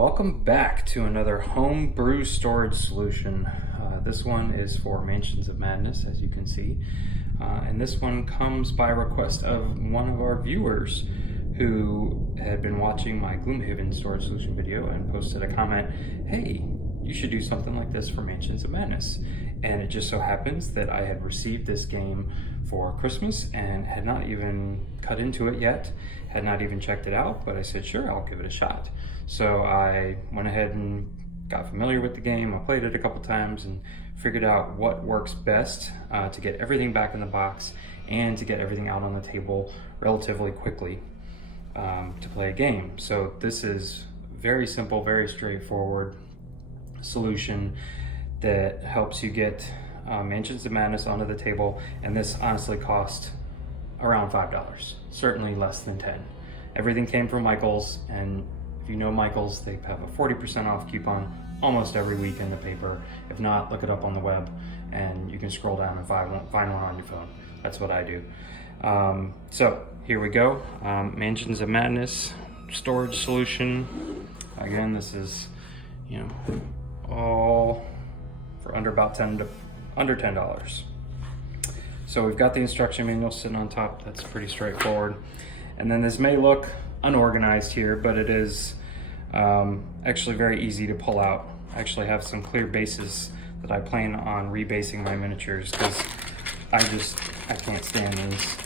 Welcome back to another home brew storage solution. This one is for Mansions of Madness, as you can see. And this one comes by request of one of our viewers who had been watching my Gloomhaven storage solution video and posted a comment, hey, you should do something like this for Mansions of Madness. And it just so happens that I had received this game for Christmas and had not even cut into it yet, had not even checked it out, but I said, sure, I'll give it a shot. So I went ahead and got familiar with the game. I played it a couple times and figured out what works best to get everything back in the box and to get everything out on the table relatively quickly to play a game. So this is very simple, very straightforward solution that helps you get Mansions of Madness onto the table, and this honestly cost around $5, certainly less than 10. Everything came from Michael's, and if you know Michael's, they have a 40% off coupon almost every week in the paper. If not, look it up on the web and you can scroll down and find one on your phone. That's what I do. So here we go. Mansions of Madness storage solution. Again, this is, all for under $10. So we've got the instruction manual sitting on top. That's pretty straightforward. And then this may look unorganized here, but it is actually very easy to pull out. I actually have some clear bases that I plan on rebasing my miniatures because I can't stand these.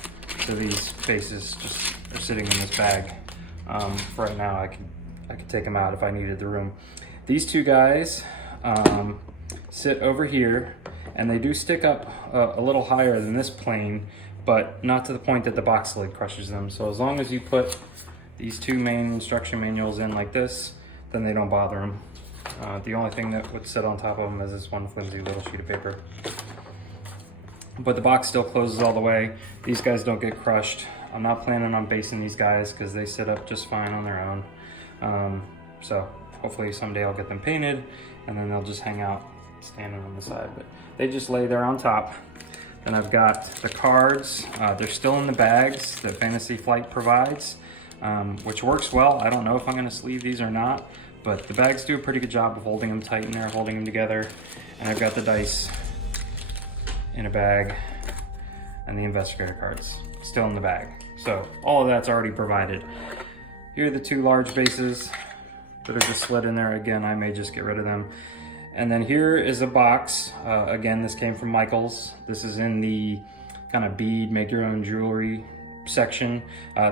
So these bases just are sitting in this bag. For right now, I could take them out if I needed the room. These two guys sit over here, and they do stick up a little higher than this plane, but not to the point that the box lid crushes them. So as long as you put these two main instruction manuals in like this, then they don't bother them. The only thing that would sit on top of them is this one flimsy little sheet of paper. But the box still closes all the way. These guys don't get crushed. I'm not planning on basing these guys because they sit up just fine on their own. So hopefully someday I'll get them painted and then they'll just hang out standing on the side. But they just lay there on top. Then I've got the cards. They're still in the bags that Fantasy Flight provides, which works well. I don't know if I'm going to sleeve these or not, but the bags do a pretty good job of holding them tight in there, holding them together. And I've got the dice in a bag and the Investigator cards still in the bag. So all of that's already provided. Here are the two large bases that are just slid in there. Again, I may just get rid of them. And then here is a box. Again, this came from Michael's. This is in the kind of bead, make your own jewelry section.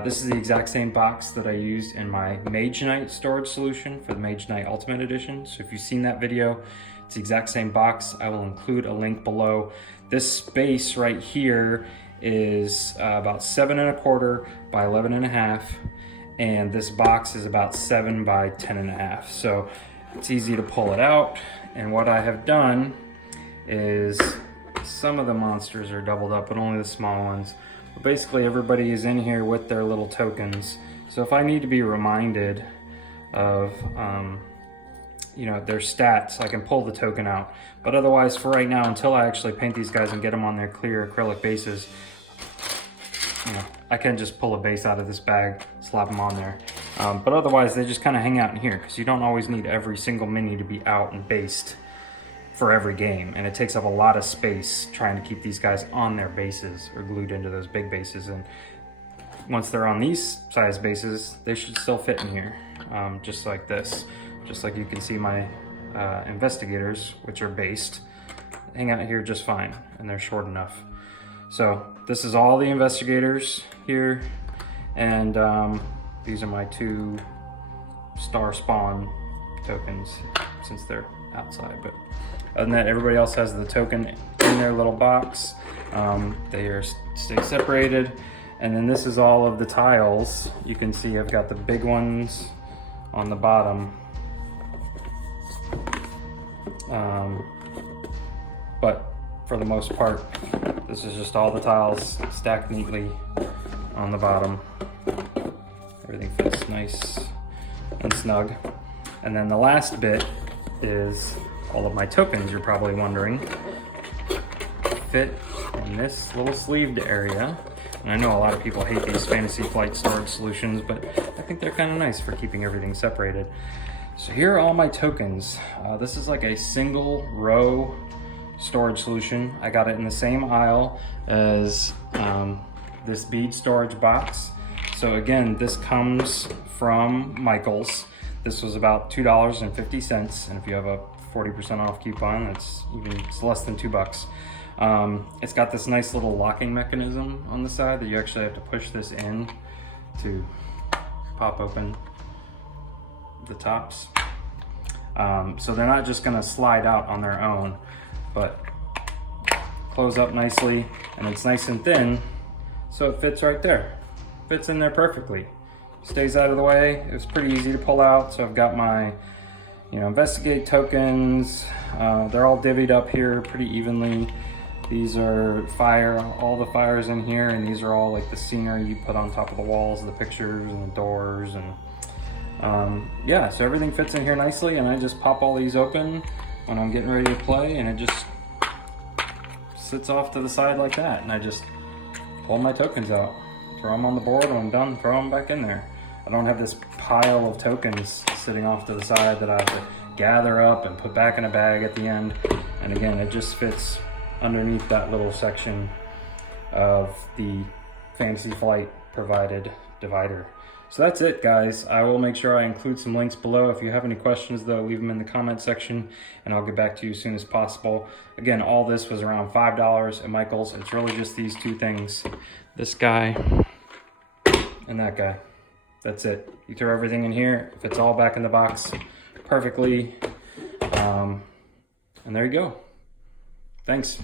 This is the exact same box that I used in my Mage Knight storage solution for the Mage Knight Ultimate Edition. So if you've seen that video, it's the exact same box. I will include a link below. This space right here is about 7 1/4 by 11 1/2. And this box is about 7 by 10 1/2. So it's easy to pull it out. And what I have done is some of the monsters are doubled up, but only the small ones. But basically everybody is in here with their little tokens. So if I need to be reminded of their stats, I can pull the token out. But otherwise, for right now, until I actually paint these guys and get them on their clear acrylic bases, I can just pull a base out of this bag, slap them on there. But otherwise, they just kind of hang out in here because you don't always need every single mini to be out and based for every game. And it takes up a lot of space trying to keep these guys on their bases or glued into those big bases. And once they're on these size bases, they should still fit in here, just like this. Just like you can see my Investigators, which are based, hang out here just fine, and they're short enough. So this is all the Investigators here, and these are my two star spawn tokens since they're outside. But other than that, everybody else has the token in their little box. They are stay separated. And then this is all of the tiles. You can see I've got the big ones on the bottom. But for the most part, this is just all the tiles stacked neatly on the bottom. Everything fits nice and snug. And then the last bit is all of my tokens, you're probably wondering, fit in this little sleeved area. And I know a lot of people hate these Fantasy Flight storage solutions, but I think they're kind of nice for keeping everything separated. So here are all my tokens. This is like a single row storage solution. I got it in the same aisle as this bead storage box. So again, this comes from Michael's. This was about $2.50, and if you have a 40% off coupon, it's less than $2. It's got this nice little locking mechanism on the side that you actually have to push this in to pop open the tops. So they're not just gonna slide out on their own, but close up nicely, and it's nice and thin, so it fits right there. Fits in there perfectly. Stays out of the way. It was pretty easy to pull out. So I've got my, Investigate tokens. They're all divvied up here pretty evenly. These are all the fires in here, and these are all like the scenery you put on top of the walls, the pictures and the doors, and yeah, so everything fits in here nicely, and I just pop all these open when I'm getting ready to play, and it just sits off to the side like that, and I just pull my tokens out, throw them on the board. When I'm done, throw them back in there. I don't have this pile of tokens sitting off to the side that I have to gather up and put back in a bag at the end. And again, it just fits underneath that little section of the Fantasy Flight provided divider. So that's it, guys. I will make sure I include some links below. If you have any questions, though, leave them in the comment section, and I'll get back to you as soon as possible. Again, all this was around $5 at Michael's. It's really just these two things, this guy and that guy. That's it. You throw everything in here, it fits all back in the box perfectly, and there you go. Thanks.